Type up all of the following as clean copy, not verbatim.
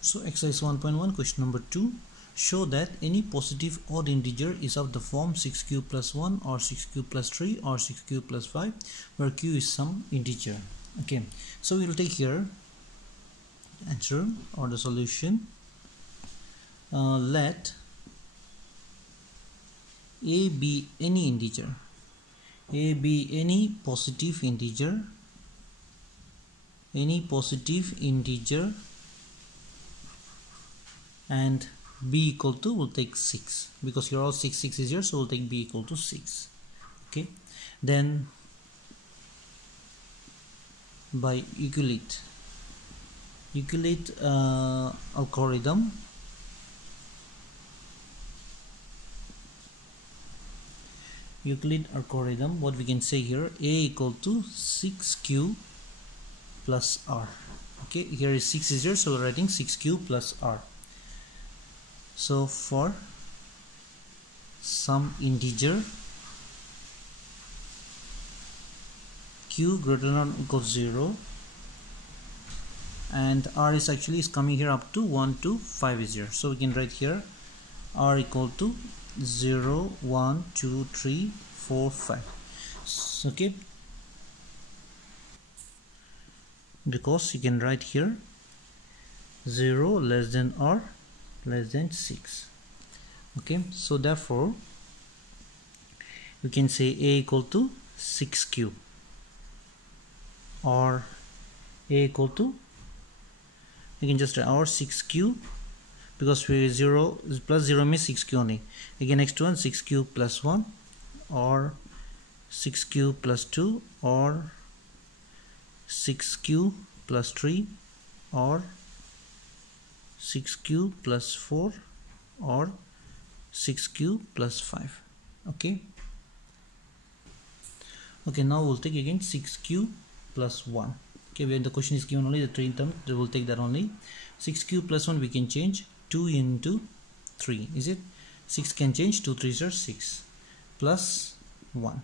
So exercise 1.1 question number 2. Show that any positive odd integer is of the form 6q plus 1 or 6q plus 3 or 6q plus 5 where q is some integer. Okay, so we will take here answer or the solution. Let a be any integer, a be any positive integer, and b equal to, we'll take 6 because here all 6 is here, so we'll take b equal to 6. Okay, then by Euclid algorithm, what we can say here, a equal to 6q plus r. Okay, here is 6 is here, so we're writing 6q plus r. So for some integer q greater than or equal to 0 and r is actually coming here up to 1 to 5 is here, so we can write here r equal to 0 1 2 3 4 5. Okay, because you can write here 0 less than or less than 6. Okay, so therefore you can say a equal to 6q or a equal to, you can just write our 6q because we 0 plus 0 means 6q only. Again, next one 6q plus 1 or 6q plus 2 or 6q plus 3 or 6q plus 4 or 6q plus 5. Okay, now we'll take again 6q plus 1. Okay, when the question is given only the 3 term, we will take that only. 6q plus 1 we can change 2 into 3, is it? 6 can change, 2 3s are 6 plus 1,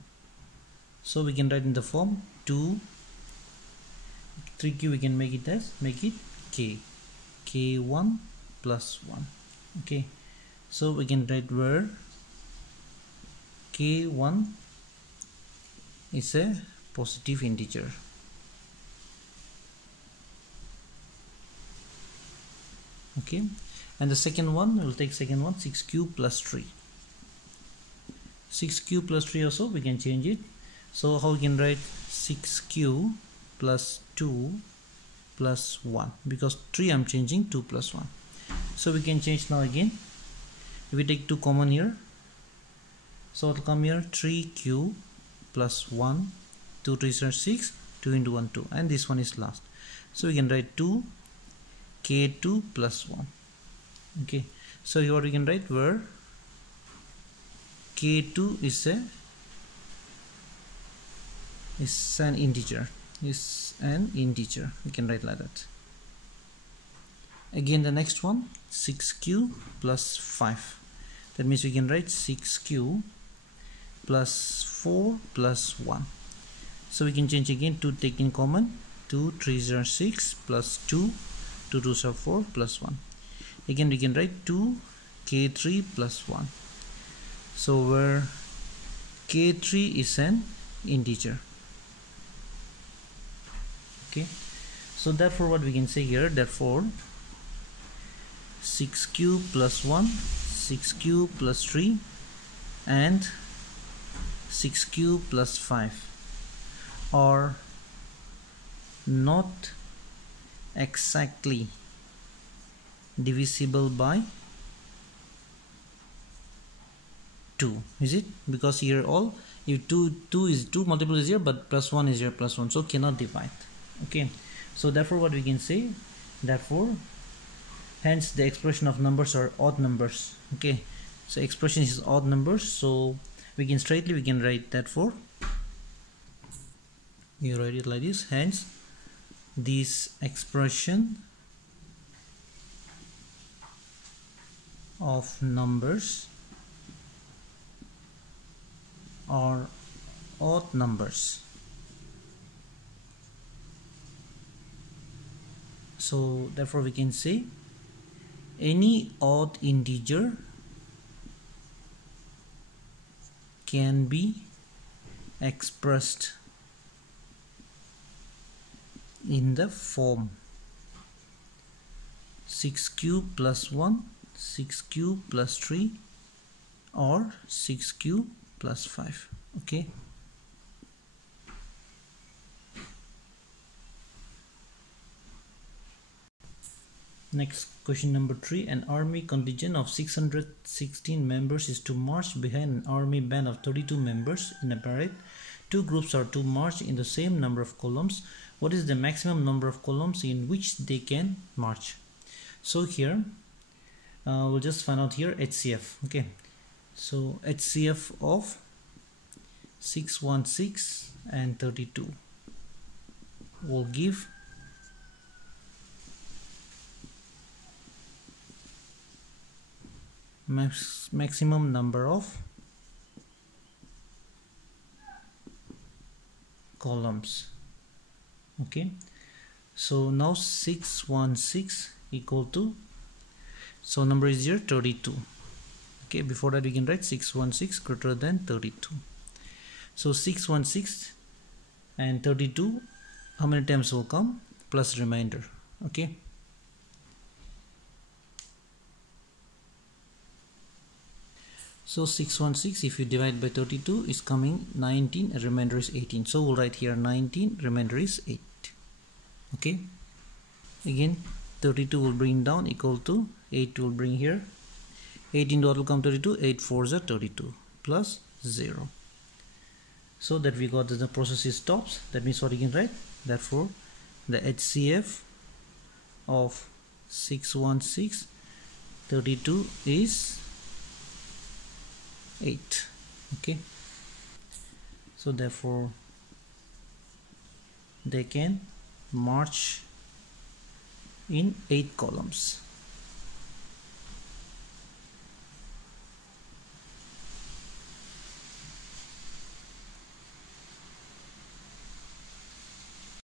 so we can write in the form 2 3q, we can make it k1 plus 1. Okay, so we can write where k1 is a positive integer. Okay, and the second one, we will take second one 6q plus 3. 6q plus 3 also we can change it, so how we can write 6q plus 2 plus 1, because 3 I'm changing 2 plus 1, so we can change now again. If we take 2 common here, so it will come here 3q plus 1, 2 3s are 6, 2 into 1 2, and this one is last, so we can write 2 k2 plus 1. Okay, so here we can write where k2 is an integer, we can write like that. Again the next one 6q plus 5, that means we can write 6q plus 4 plus 1, so we can change again 2 take in common, 2 3s are 6 plus 2 2 2s are 4 plus 1. Again we can write 2 k3 plus 1, so where k3 is an integer. Okay, so therefore what we can say here, therefore 6q plus 1, 6q plus 3 and 6q plus 5 are not exactly divisible by 2, is it? Because here all, if 2 is 2 multiple is here, but plus 1 is here plus 1, so cannot divide. Okay, so therefore what we can say, therefore hence the expression of numbers are odd numbers. Okay, so expression is odd numbers, so we can write, therefore you write it like this, hence this expression of numbers are odd numbers. So therefore we can say any odd integer can be expressed in the form 6 cube plus 1, 6 cube plus 3, or 6 cube plus 5. Okay. Next, question number 3. An army contingent of 616 members is to march behind an army band of 32 members in a parade. Two groups are to march in the same number of columns. What is the maximum number of columns in which they can march? So here, we'll just find out here HCF. Okay, so HCF of 616 and 32 will give maximum number of columns. Okay, so now 616 equal to, so number is here 32. Okay, before that we can write 616 greater than 32. So 616 and 32, how many times will come? Plus remainder. Okay, so 616 if you divide by 32 is coming 19, and remainder is 18. So we'll write here 19, remainder is 8. Okay, again 32 will bring down equal to 8 will bring here, 18 dot will come 32, 8 4s are 32 plus 0. So that we got that the process is stops. That means what you can write, therefore the HCF of 616 32 is 8. Okay, so therefore they can march in 8 columns.